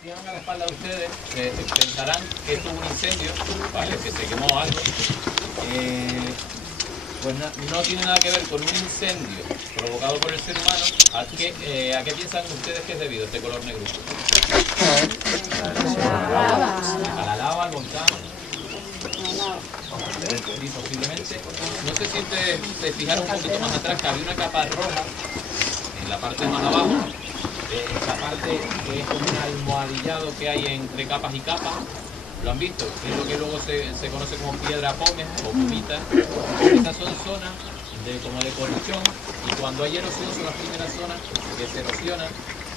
fijan a la espalda de ustedes, pensarán que esto es un incendio, ¿vale? Que se quemó algo. Pues no tiene nada que ver con un incendio provocado por el ser humano. ¿A qué piensan ustedes que es debido este color negruzco? A la lava, al volcán. Sí, posiblemente. No sé si ustedes se fijaron un poquito más atrás que había una capa roja en la parte más abajo. Esta parte que es como un almohadillado que hay entre capas y capas. ¿Lo han visto? Es lo que luego se conoce como piedra pómez o pumita. Estas son zonas como de corrosión, y cuando hay erosión son las primeras zonas que se erosionan,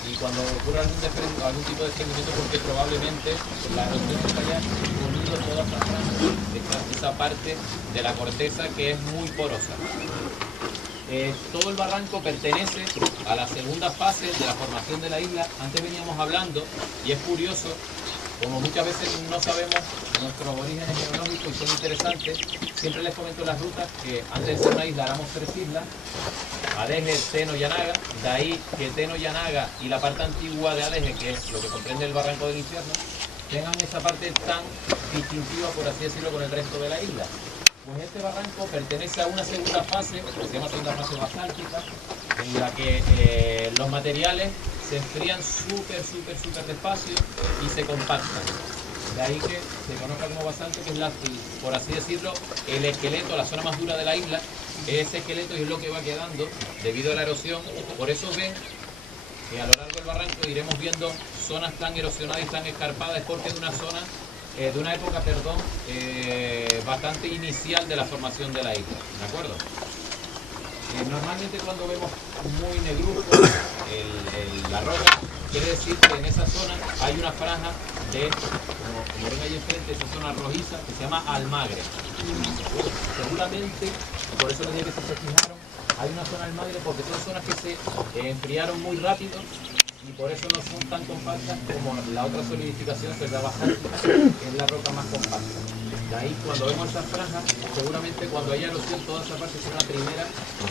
y cuando ocurre algún tipo de desprendimiento, porque probablemente la erosión se haya unido toda esa parte de la corteza que es muy porosa. Todo el barranco pertenece a la segunda fase de la formación de la isla. Antes veníamos hablando, y es curioso, como muchas veces no sabemos nuestros orígenes geológicos y son interesantes, siempre les comento las rutas que antes de ser una isla éramos 3 islas, Adeje, Teno y Anaga. De ahí que Teno y Anaga y la parte antigua de Adeje, que es lo que comprende el Barranco del Infierno, tengan esa parte tan distintiva, por así decirlo, con el resto de la isla. Pues este barranco pertenece a una segunda fase, que se llama segunda fase basáltica, en la que los materiales se enfrían súper despacio y se compactan. De ahí que se conozca como basalto, que es por así decirlo, el esqueleto, la zona más dura de la isla. Ese esqueleto es lo que va quedando debido a la erosión. Por eso ven que a lo largo del barranco iremos viendo zonas tan erosionadas y tan escarpadas, porque de una zona, de una época, bastante inicial de la formación de la isla, ¿de acuerdo? Normalmente cuando vemos muy negruzco la roca, quiere decir que en esa zona hay una franja de, como ven ahí enfrente, esa zona rojiza que se llama almagre. Seguramente, por eso les dije que si se fijaron, hay una zona almagre porque son zonas que se enfriaron muy rápido y por eso no son tan compactas como la otra solidificación, que es la basáltica, que es la roca más compacta. De ahí, cuando vemos esas franjas, seguramente cuando haya erosión, toda esa parte será la primera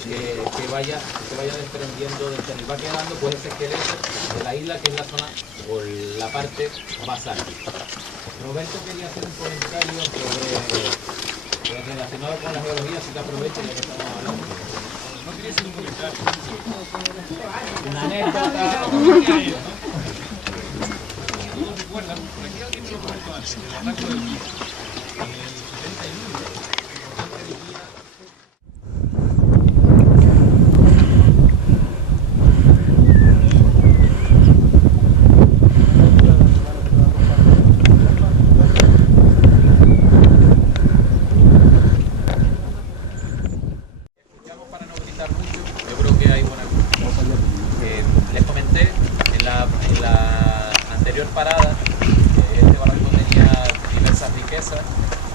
que se vaya desprendiendo del terreno. Va quedando pues ese esqueleto de la isla, que es la zona o la parte basáltica. Roberto quería hacer un comentario sobre relacionado con la geología, así que aprovecho ya que estamos hablando. No quería hacer un comentario. Una anécdota. Todos recuerdan, por aquí alguien me lo comentó antes, el barranco del Guía. En el 71, para no gritar mucho, yo creo que hay buena cosa. Les comenté en la anterior parada que este barranco tenía diversas riquezas,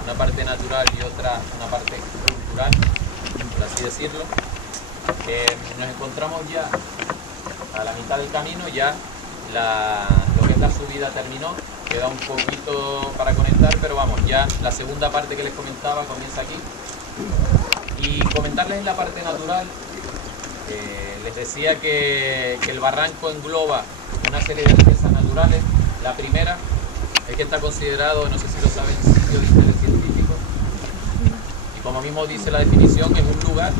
una parte natural y una parte cultural, por así decirlo. Nos encontramos ya a la mitad del camino, ya lo que es la subida terminó, queda un poquito para conectar, pero vamos, ya la segunda parte que les comentaba comienza aquí. Y comentarles en la parte natural, les decía que el barranco engloba una serie de riquezas naturales. La primera es que está considerado, no sé si lo saben, sitio de interés científico, y como mismo dice la definición, es un lugar,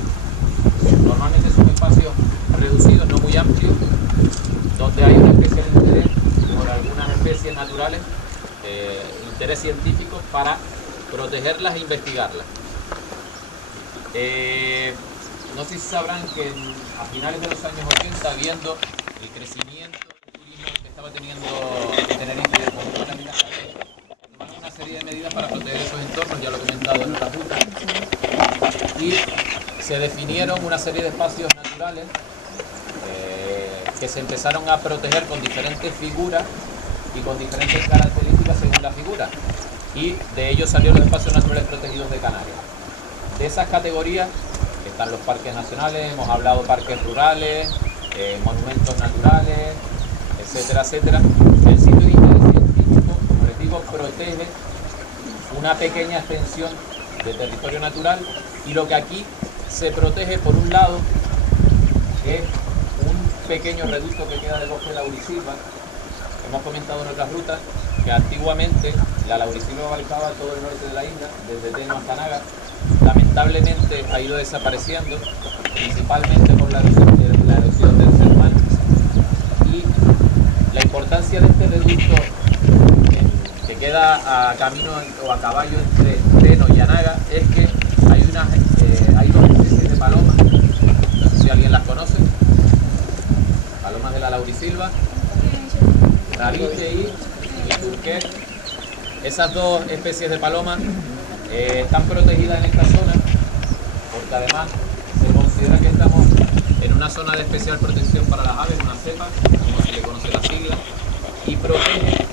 normalmente son espacios reducidos, no muy amplios, donde hay un especial interés por algunas especies naturales, interés científico para protegerlas e investigarlas. No sé si sabrán que a finales de los años 80, viendo el crecimiento del turismo que estaba teniendo Tenerife y el conjunto de las Islas Canarias, tomaron una serie de medidas para proteger esos entornos, ya lo he comentado en esta ruta, y se definieron una serie de espacios naturales que se empezaron a proteger con diferentes figuras y con diferentes características según la figura, y de ellos salieron los espacios naturales protegidos de Canarias. De esas categorías están los parques nacionales, hemos hablado parques rurales, monumentos naturales, etcétera, etcétera. El sitio de interés científico, como les digo, protege una pequeña extensión de territorio natural, y lo que aquí se protege, por un lado, es un pequeño reducto que queda del bosque de Laurisilva, hemos comentado en otras rutas que antiguamente la laurisilva abarcaba todo el norte de la isla, desde Teno hasta Naga. Lamentablemente ha ido desapareciendo, principalmente por la erosión del ser humano, y la importancia de este reducto que queda a camino o a caballo entre Teno y Anaga es que hay dos especies de palomas, no sé si alguien las conoce, palomas de la laurisilva, rabiche y turquet. Esas dos especies de palomas están protegidas en esta zona porque además se considera que estamos en una zona de especial protección para las aves, una cepa, como se le conoce la sigla, y protege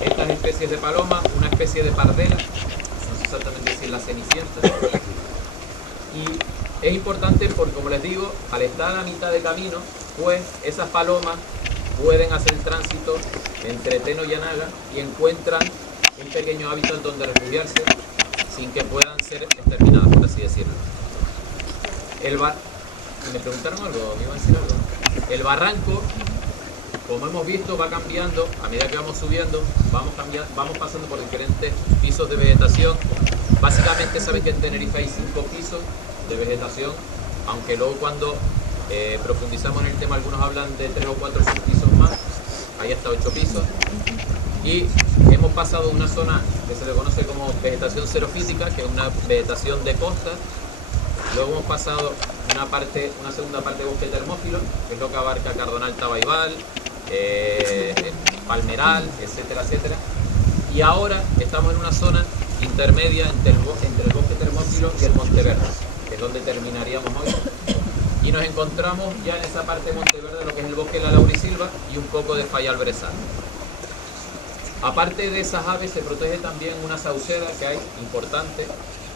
estas especies de palomas, una especie de pardela, no sé exactamente si es la cenicienta, y es importante porque, como les digo, al estar a mitad de camino, pues esas palomas pueden hacer el tránsito entre Teno y Anaga y encuentran un pequeño hábitat donde refugiarse sin que puedan ser exterminadas, por así decirlo. ¿Me preguntaron algo? ¿Me iban a decir algo? El barranco, como hemos visto, va cambiando a medida que vamos subiendo, vamos pasando por diferentes pisos de vegetación. Básicamente saben que en Tenerife hay 5 pisos de vegetación, aunque luego cuando profundizamos en el tema algunos hablan de 3 o 4 pisos más, hay hasta 8 pisos. Y hemos pasado una zona que se le conoce como vegetación xerofítica, que es una vegetación de costa. Luego hemos pasado una segunda parte de bosque termófilo, que es lo que abarca Cardonal Tabaibal, Palmeral, etcétera, etcétera. Y ahora estamos en una zona intermedia entre el bosque termófilo y el Monteverde, que es donde terminaríamos hoy. Y nos encontramos ya en esa parte de Monteverde, lo que es el bosque de la laurisilva y un poco de Fayal Brezal. Aparte de esas aves, se protege también una sauceda que hay, importante,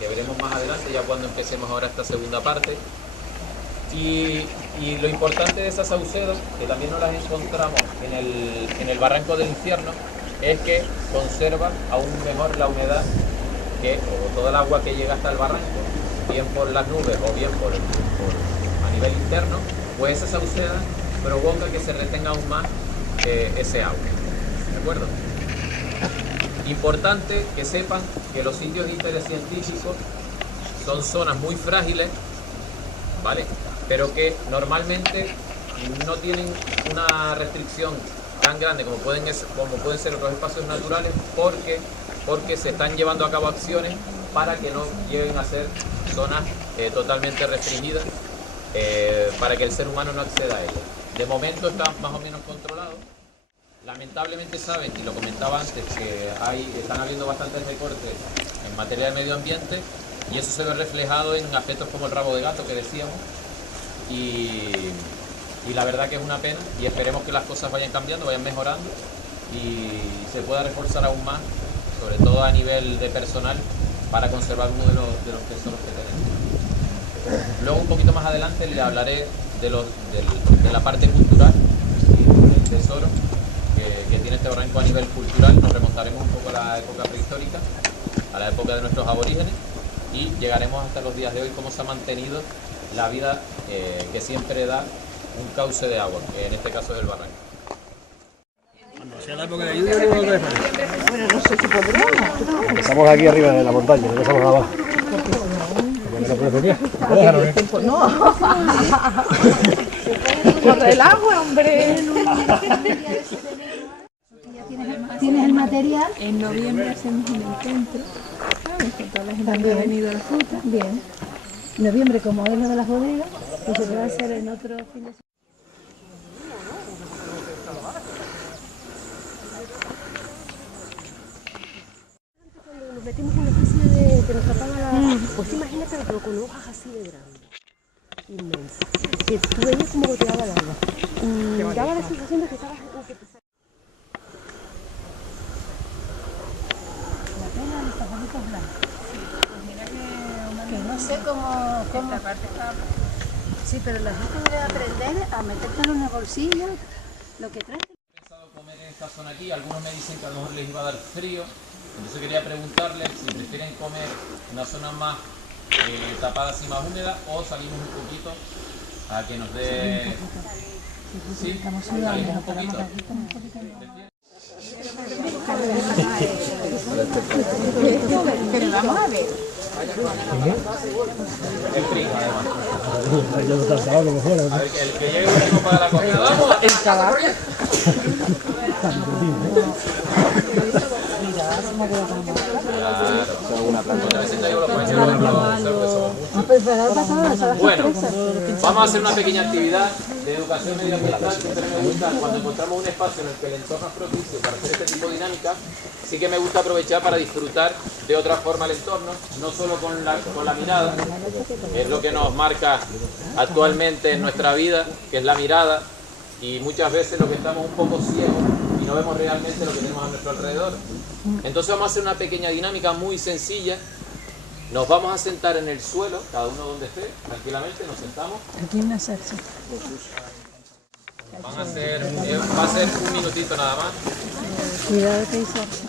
que veremos más adelante, ya cuando empecemos ahora esta segunda parte. Y lo importante de esas saucedas, que también nos las encontramos en el Barranco del Infierno, es que conservan aún mejor la humedad o todo el agua que llega hasta el barranco, bien por las nubes o bien a nivel interno, pues esa sauceda provoca que se retenga aún más ese agua. ¿De acuerdo? Importante que sepan que los sitios de interés científico son zonas muy frágiles, ¿vale? Pero que normalmente no tienen una restricción tan grande como pueden ser otros espacios naturales, porque se están llevando a cabo acciones para que no lleguen a ser zonas totalmente restringidas, para que el ser humano no acceda a ellas. De momento está más o menos controlado. Lamentablemente saben, y lo comentaba antes, que están habiendo bastantes recortes en materia de medio ambiente, y eso se ve reflejado en aspectos como el rabo de gato que decíamos, y la verdad que es una pena, y esperemos que las cosas vayan cambiando, vayan mejorando y se pueda reforzar aún más, sobre todo a nivel de personal, para conservar uno de los tesoros que tenemos. Luego un poquito más adelante le hablaré de la parte cultural y del tesoro que tiene este barranco a nivel cultural. Nos remontaremos un poco a la época prehistórica, a la época de nuestros aborígenes, y llegaremos hasta los días de hoy, cómo se ha mantenido la vida que siempre da un cauce de agua, que en este caso es el barranco. Cuando sea la época de lluvia, ¿cómo te parece? Bueno, no sé si podremos. Empezamos aquí arriba de la montaña, empezamos abajo. ¿La profecía? No. Corre el agua, hombre. ¿Tienes el material? En noviembre hacemos un encuentro, ¿sabes? Con toda la gente que ha venido a la fruta. Bien. Noviembre, como es lo de las bodegas, pues se va a hacer en otro fin de semana. Cuando nos metimos en una especie de que nos tapaba la... Pues imagínate, pero con hojas así de grandes, inmensas, que tú veías como goteaba el agua. Y daba la sensación de que estabas... Que no sé cómo... Sí, pero la gente debe aprender a metértelo en el bolsillo, lo que trae. He pensado comer en esta zona aquí, algunos me dicen que a lo mejor les iba a dar frío, entonces quería preguntarles si prefieren comer en una zona más tapada así, más húmeda, o salimos un poquito a que nos dé... Sí, salimos un poquito. Pero vamos a ver. El frío, además. Yo no estaba sábado mejor. A ver, el que llegue último para la comida. ¡Vamos! El caballo. Bueno, vamos a hacer una pequeña actividad de educación medioambiental. Siempre me gusta, cuando encontramos un espacio en el que el entorno es propicio para hacer este tipo de dinámica, sí que me gusta aprovechar para disfrutar de otra forma el entorno, no solo con la mirada, que es lo que nos marca actualmente en nuestra vida, que es la mirada, y muchas veces lo que estamos un poco ciegos y no vemos realmente lo que tenemos a nuestro alrededor. Entonces vamos a hacer una pequeña dinámica muy sencilla. Nos vamos a sentar en el suelo, cada uno donde esté, tranquilamente, nos sentamos. Aquí una salsa. Va a ser un minutito nada más. Cuidado que hay salsa.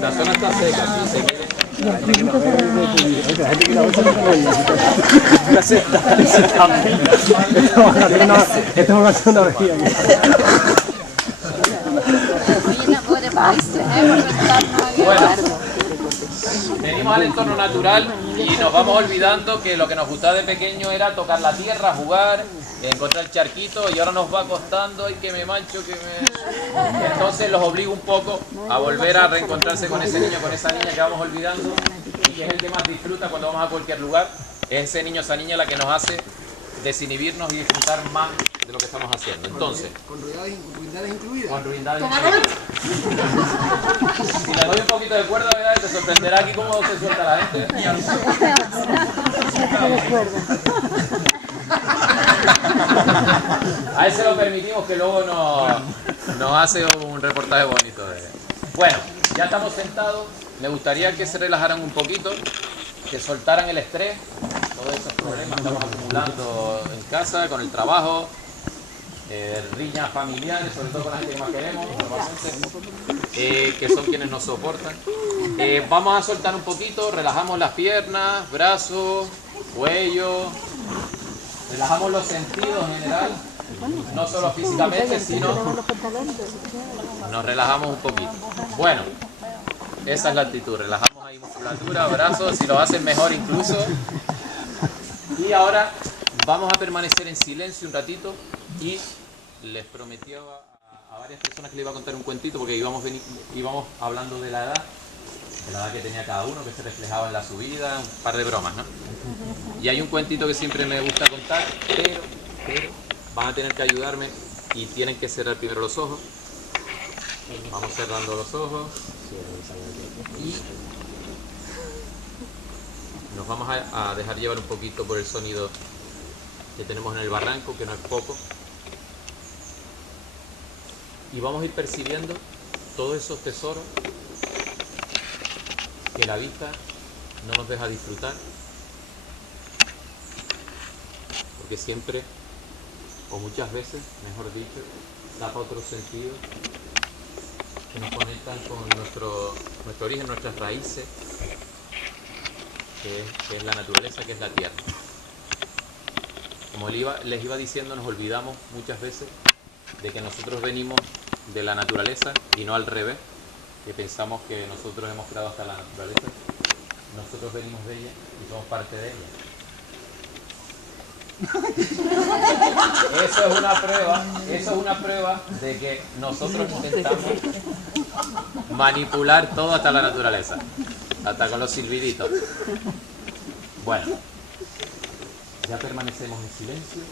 La zona está seca, sí, se quiere. La gente que la bolsa no una cesta. Esto va a ser una orgía. Bueno, venimos al entorno natural y nos vamos olvidando que lo que nos gustaba de pequeño era tocar la tierra, jugar, encontrar charquitos, y ahora nos va costando, ay, que me mancho, que me... Entonces los obligo un poco a volver a reencontrarse con ese niño, con esa niña que vamos olvidando y que es el que más disfruta cuando vamos a cualquier lugar. Es ese niño, esa niña la que nos hace desinhibirnos y disfrutar más de lo que estamos haciendo. Entonces, ¿con ruindades incluidas? Con ruindades incluidas. Si le doy un poquito de cuerda, ¿verdad? Te sorprenderá aquí cómo se suelta la gente. A él se lo permitimos, que luego nos hace un reportaje bonito. Bueno, ya estamos sentados. Me gustaría que se relajaran un poquito, que soltaran el estrés, todos esos problemas que estamos acumulando en casa, con el trabajo, riñas familiares, sobre todo con la gente que más queremos, normalmente, que son quienes nos soportan. Vamos a soltar un poquito, relajamos las piernas, brazos, cuello, relajamos los sentidos en general, no solo físicamente, sino nos relajamos un poquito. Bueno, esa es la actitud, relajamos ahí musculatura, brazos, si lo hacen mejor incluso. Y ahora vamos a permanecer en silencio un ratito y les prometí a varias personas que les iba a contar un cuentito, porque íbamos hablando de la edad que tenía cada uno, que se reflejaba en la subida, un par de bromas, ¿no? Y hay un cuentito que siempre me gusta contar, pero van a tener que ayudarme y tienen que cerrar primero los ojos. Vamos cerrando los ojos y nos vamos a dejar llevar un poquito por el sonido que tenemos en el barranco, que no es poco, y vamos a ir percibiendo todos esos tesoros que la vista no nos deja disfrutar, porque siempre, o muchas veces, mejor dicho, tapa otros sentidos que nos conectan con nuestro origen, nuestras raíces, que es la naturaleza, que es la tierra. Como les iba diciendo, nos olvidamos muchas veces de que nosotros venimos de la naturaleza y no al revés, que pensamos que nosotros hemos creado hasta la naturaleza. Nosotros venimos de ella y somos parte de ella. Eso es una prueba de que nosotros intentamos manipular todo hasta la naturaleza, hasta con los silbiditos. Bueno, ya permanecemos en silencio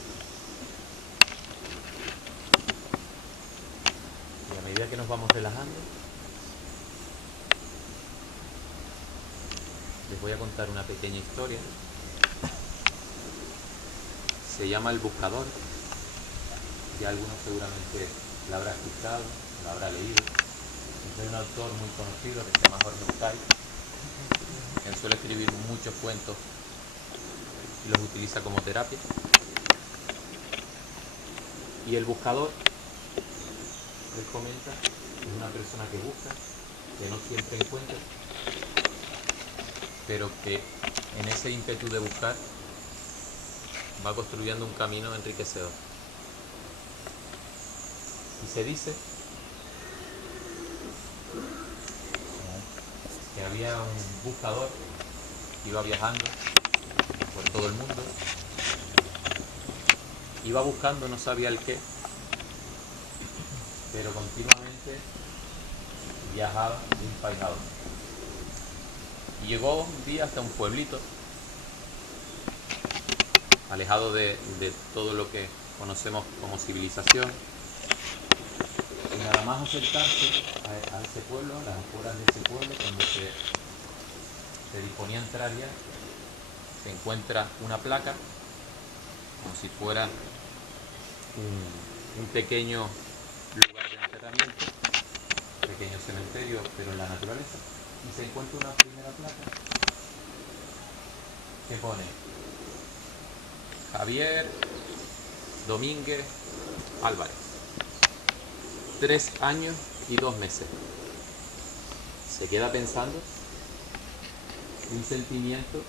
y a medida que nos vamos relajando, les voy a contar una pequeña historia. Se llama El Buscador. Ya algunos seguramente la habrá escuchado, la habrá leído. Es de un autor muy conocido que se llama Jorge Bucay. Él suele escribir muchos cuentos y los utiliza como terapia. Y el buscador, él comenta, es una persona que busca, que no siempre encuentra, pero que en ese ímpetu de buscar va construyendo un camino enriquecedor. Y se dice que había un buscador que iba viajando por todo el mundo. Iba buscando, no sabía el qué, pero continuamente viajaba de un país a otro. Y llegó un día hasta un pueblito, alejado de todo lo que conocemos como civilización. Y nada más acercarse a ese pueblo, a las afueras de ese pueblo, cuando se disponía a entrar ya, se encuentra una placa, como si fuera un pequeño lugar de enterramiento, un pequeño cementerio, pero en la naturaleza, y se encuentra una primera placa que pone Javier Domínguez Álvarez, 3 años y 2 meses. Se queda pensando, un sentimiento,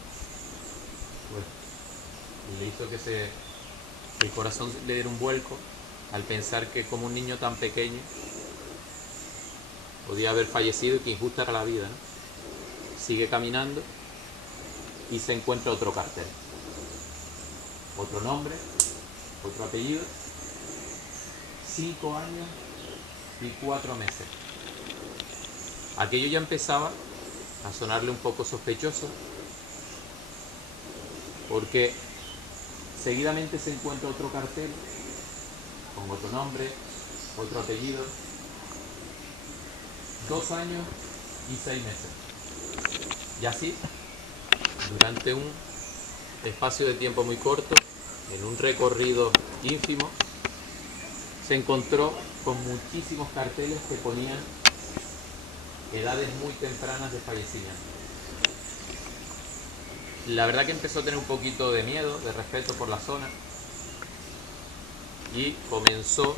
pues, le hizo que el corazón le diera un vuelco al pensar que como un niño tan pequeño podía haber fallecido y que injusta era la vida, ¿no? Sigue caminando y se encuentra otro cartel, otro nombre, otro apellido, 5 años y 4 meses. Aquello ya empezaba a sonarle un poco sospechoso, porque seguidamente se encuentra otro cartel con otro nombre, otro apellido, 2 años y 6 meses. Y así, durante un espacio de tiempo muy corto, en un recorrido ínfimo, se encontró con muchísimos carteles que ponían edades muy tempranas de fallecimiento. La verdad que empezó a tener un poquito de miedo, de respeto por la zona, y comenzó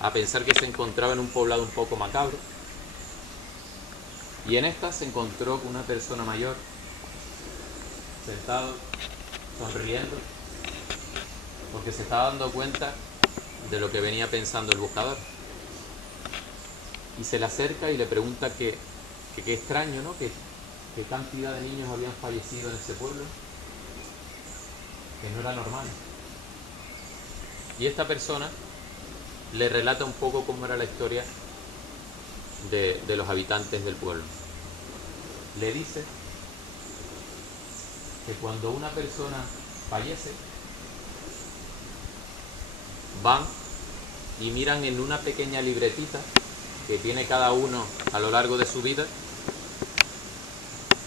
a pensar que se encontraba en un poblado un poco macabro. Y en esta se encontró con una persona mayor, sentado, sonriendo, porque se estaba dando cuenta de lo que venía pensando el buscador. Y se le acerca y le pregunta que qué extraño, ¿no? Que cantidad de niños habían fallecido en ese pueblo, que no era normal. Y esta persona le relata un poco cómo era la historia de los habitantes del pueblo. Le dice que cuando una persona fallece, van y miran en una pequeña libretita que tiene cada uno a lo largo de su vida,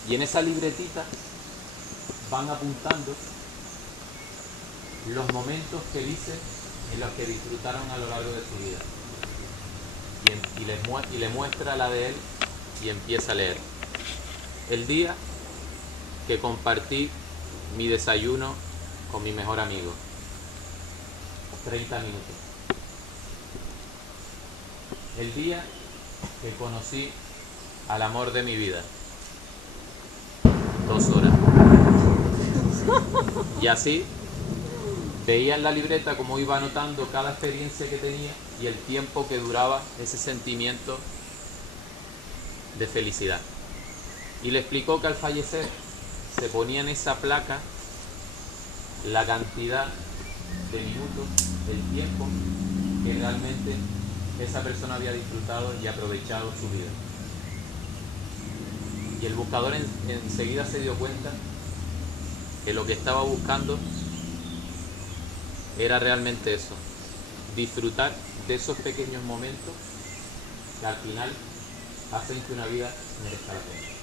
y en esa libretita van apuntando los momentos felices en los que disfrutaron a lo largo de su vida. Y le muestra la de él y empieza a leer. El día que compartí mi desayuno con mi mejor amigo. 30 minutos. El día que conocí al amor de mi vida. 2 horas. Y así veía en la libreta cómo iba anotando cada experiencia que tenía y el tiempo que duraba ese sentimiento de felicidad. Y le explicó que al fallecer se ponía en esa placa la cantidad de minutos, el tiempo que realmente esa persona había disfrutado y aprovechado su vida. Y el buscador enseguida se dio cuenta que lo que estaba buscando era realmente eso, disfrutar de esos pequeños momentos que al final hacen que una vida merezca la pena.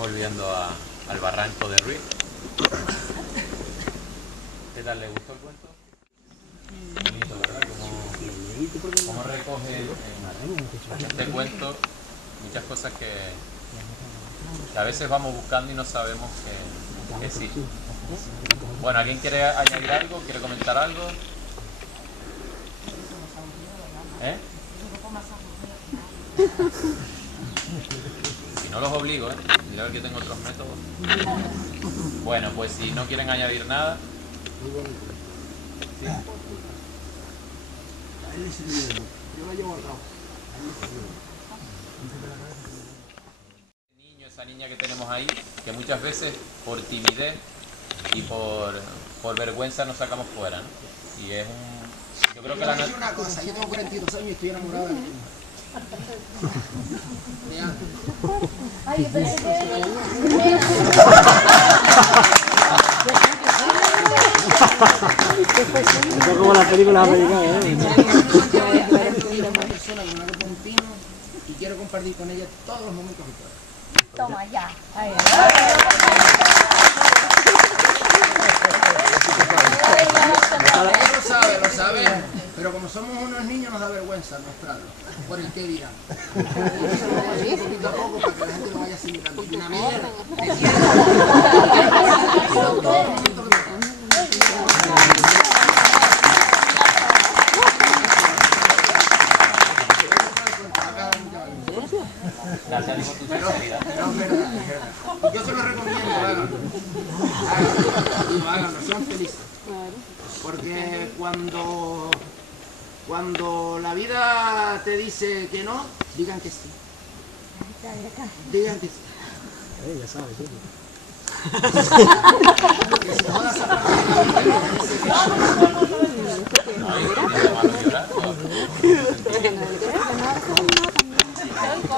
Volviendo al barranco de Ruiz. tal? ¿Le gustó el cuento? Bonito, ¿verdad? Como recoge en este cuento muchas cosas que a veces vamos buscando y no sabemos que existen. Bueno, ¿alguien quiere añadir algo? ¿Quiere comentar algo? Si no los obligo, mira a ver que tengo otros métodos. Bueno, pues si no quieren añadir nada. ¿Sí? Esa niña que tenemos ahí, que muchas veces por timidez y por vergüenza nos sacamos fuera, ¿no? Y es un... Yo creo que la... una cosa, yo tengo 42 años y estoy enamorado de la niña. Ay, yo pensé que... Esto es como las películas americanas, Soy una persona con una ropa un pino y quiero compartir con ella todos los momentos vitales. Toma, ya. Ay, Ella lo sabe, pero como somos unos niños nos da vergüenza mostrarlo, por el que dirán. Poquito a poco para que la gente lo vaya asimilando. Una mierda. Todos los momentos vitales. Gracias por tu sinceridad. No, es verdad, es verdad. Yo se lo recomiendo, háganlo. Háganlo, sean felices. Porque cuando la vida te dice que no, digan que sí. Digan que sí. ya sabes, sí. Que si jodas a partir de la vida,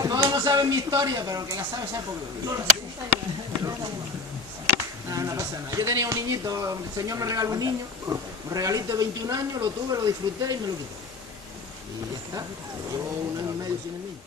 todos no saben mi historia, pero el que la sabe sabe por qué. Yo la sé. No pasa nada. Yo tenía un niñito, el señor me regaló un niño, un regalito de 21 años, lo tuve, lo disfruté y me lo quité. Y ya está. Llevo 1 año y medio sin el niño.